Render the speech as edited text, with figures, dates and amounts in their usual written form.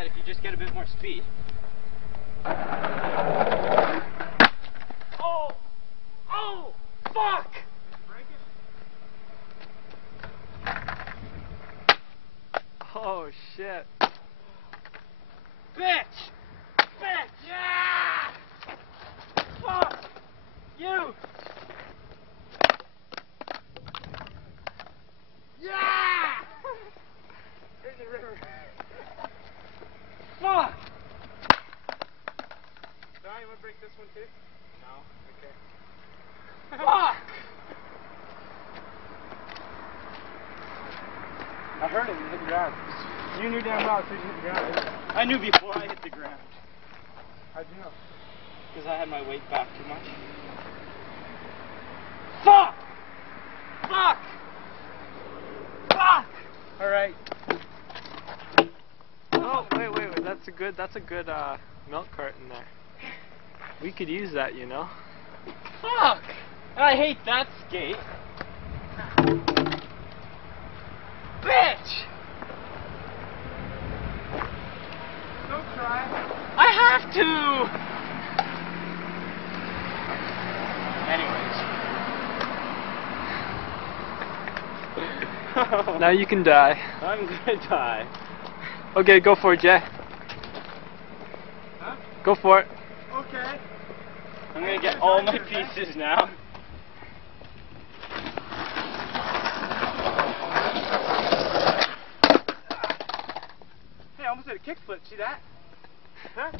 that if you just get a bit more speed. Oh! Oh! Fuck! Oh shit. Bitch! Bitch! Yeah! Fuck! You! Yeah! There's the river. Fuck! Don, you wanna break this one too? No? Okay. Fuck! I heard it when you hit the ground. You knew damn well as soon as you hit the ground. I knew before I hit the ground. How'd you know? Because I had my weight back too much. Fuck! Fuck! Fuck! Alright. Oh, wait, that's a good milk carton there. We could use that, you know. Fuck! I hate that skate. Bitch! Don't cry. I have to! Anyways. Now you can die. I'm gonna die. Okay, go for it, Jay. Huh? Go for it. Okay. I'm gonna get all my pieces now. Hey, I almost did a kickflip. See that? Huh?